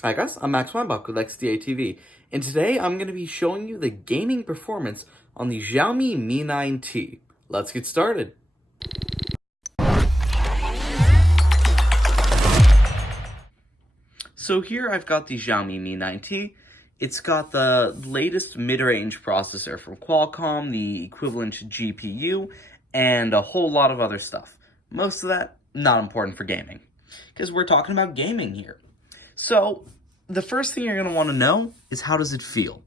Hi guys, I'm Max Weinbach with XDA TV, and today I'm going to be showing you the gaming performance on the Xiaomi Mi 9T. Let's get started. So here I've got the Xiaomi Mi 9T. It's got the latest mid-range processor from Qualcomm, the equivalent GPU, and a whole lot of other stuff. Most of that, not important for gaming, because we're talking about gaming here. So, the first thing you're going to want to know is how does it feel?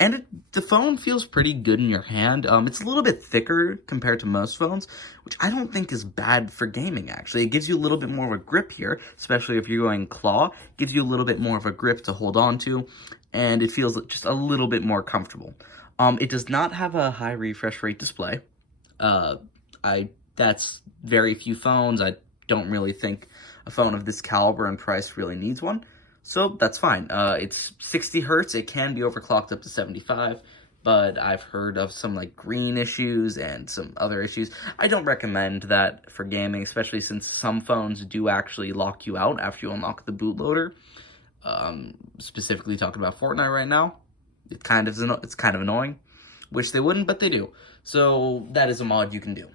And the phone feels pretty good in your hand. It's a little bit thicker compared to most phones, which I don't think is bad for gaming, actually. It gives you a little bit more of a grip here, especially if you're going claw. It gives you a little bit more of a grip to hold on to, and it feels just a little bit more comfortable. It does not have a high refresh rate display. That's very few phones. I don't really think a phone of this caliber and price really needs one. So that's fine. It's 60 hertz. It can be overclocked up to 75, but I've heard of some like green issues and some other issues. I don't recommend that for gaming, especially since some phones do actually lock you out after you unlock the bootloader. Specifically talking about Fortnite right now. It's kind of annoying. Wish they wouldn't, but they do. So that is a mod you can do.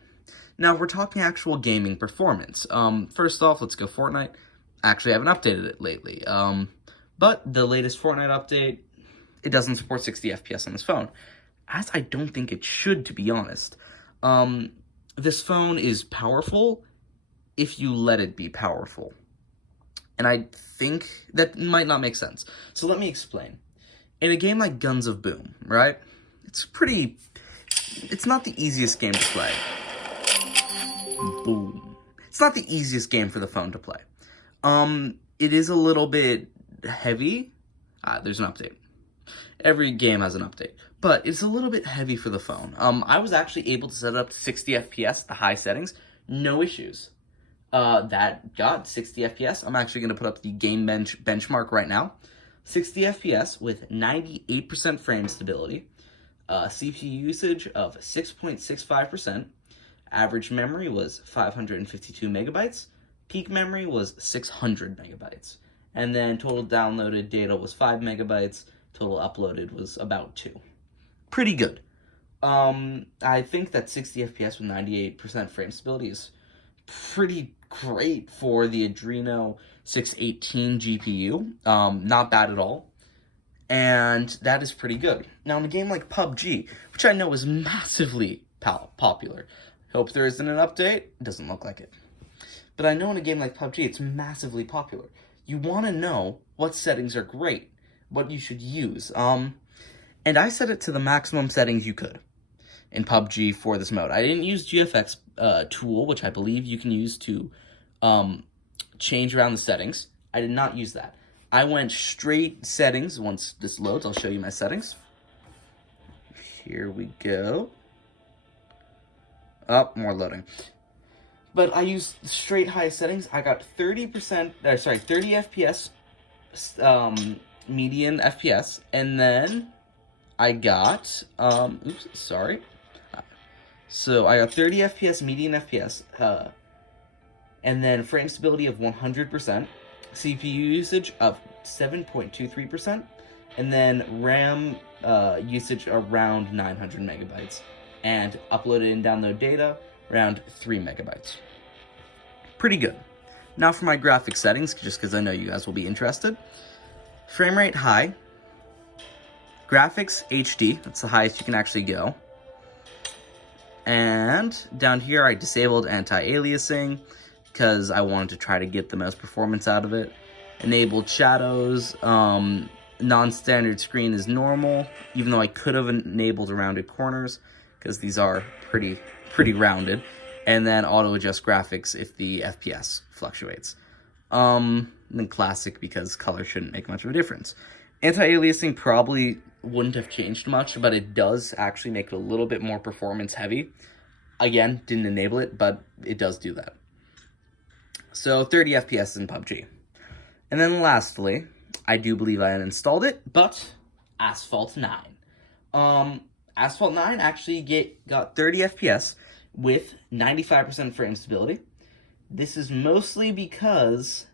Now, if we're talking actual gaming performance. First off, let's go Fortnite. Actually, I haven't updated it lately. But the latest Fortnite update, it doesn't support 60 FPS on this phone. As I don't think it should, to be honest. This phone is powerful if you let it be powerful. And I think that might not make sense. So let me explain. In a game like Guns of Boom, right? It's not the easiest game to play. Boom. It's not the easiest game for the phone to play. It is a little bit heavy. There's an update. Every game has an update. But it's a little bit heavy for the phone. I was actually able to set it up to 60 FPS, the high settings. No issues. That got 60 FPS. I'm actually going to put up the game benchmark right now. 60 FPS with 98% frame stability. CPU usage of 6.65%. Average memory was 552 megabytes. Peak memory was 600 megabytes. And then total downloaded data was 5 megabytes. Total uploaded was about 2. Pretty good. I think that 60 FPS with 98% frame stability is pretty great for the Adreno 618 GPU. Not bad at all. And that is pretty good. Now, in a game like PUBG, which I know is massively popular, hope there isn't an update. Doesn't look like it. But I know in a game like PUBG, it's massively popular. You want to know what settings are great, what you should use. And I set it to the maximum settings you could in PUBG for this mode. I didn't use GFX tool, which I believe you can use to change around the settings. I did not use that. I went straight settings. Once this loads, I'll show you my settings. Here we go. Oh, more loading. But I used straight high settings. I got 30 FPS median FPS, and then I got So I got 30 FPS median FPS, and then frame stability of 100%, CPU usage of 7.23%, and then RAM usage around 900 megabytes, and uploaded and download data around 3 megabytes. Pretty good. Now for my graphics settings, just because I know you guys will be interested. Frame rate high. Graphics HD, that's the highest you can actually go. And down here I disabled anti-aliasing because I wanted to try to get the most performance out of it. Enabled shadows. Non-standard screen is normal, even though I could have enabled rounded corners because these are pretty rounded. And then auto adjust graphics if the FPS fluctuates. And then classic because color shouldn't make much of a difference. Anti-aliasing probably wouldn't have changed much, but it does actually make it a little bit more performance heavy. Again, didn't enable it, but it does do that. So 30 FPS in PUBG. And then lastly, I do believe I uninstalled it, but Asphalt 9. Asphalt 9 actually got 30 FPS with 95% frame stability. This is mostly because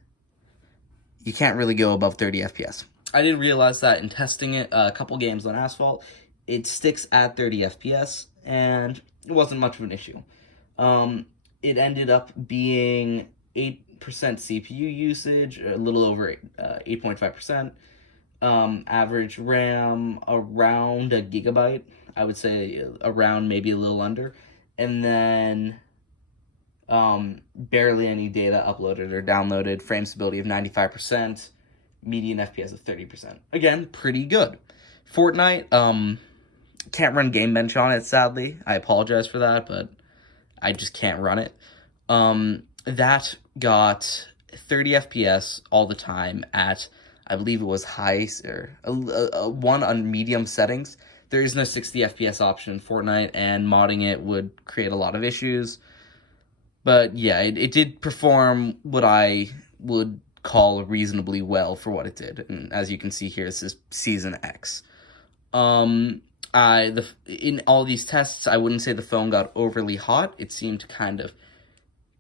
you can't really go above 30 FPS. I did realize that in testing it a couple games on Asphalt, it sticks at 30 FPS, and it wasn't much of an issue. It ended up being 8% CPU usage, a little over 8.5%. Average RAM around a gigabyte. I would say around maybe a little under. And then barely any data uploaded or downloaded. Frame stability of 95%. Median FPS of 30%. Again, pretty good. Fortnite, can't run Game Bench on it, sadly. I apologize for that, but I just can't run it. That got 30 FPS all the time at, I believe it was high, or one on medium settings. There is no 60 FPS option in Fortnite, and modding it would create a lot of issues. But yeah, it did perform what I would call reasonably well for what it did. And as you can see here, this is Season X. In all these tests, I wouldn't say the phone got overly hot. It seemed to kind of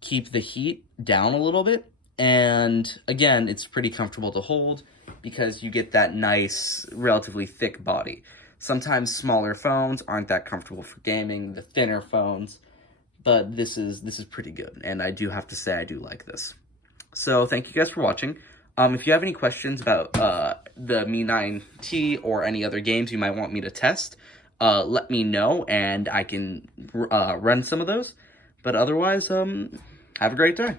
keep the heat down a little bit. And again, it's pretty comfortable to hold because you get that nice, relatively thick body. Sometimes smaller phones aren't that comfortable for gaming, the thinner phones, but this is pretty good, and I do have to say I do like this. So thank you guys for watching. If you have any questions about the Mi 9T or any other games you might want me to test, let me know, and I can run some of those. But otherwise, have a great day.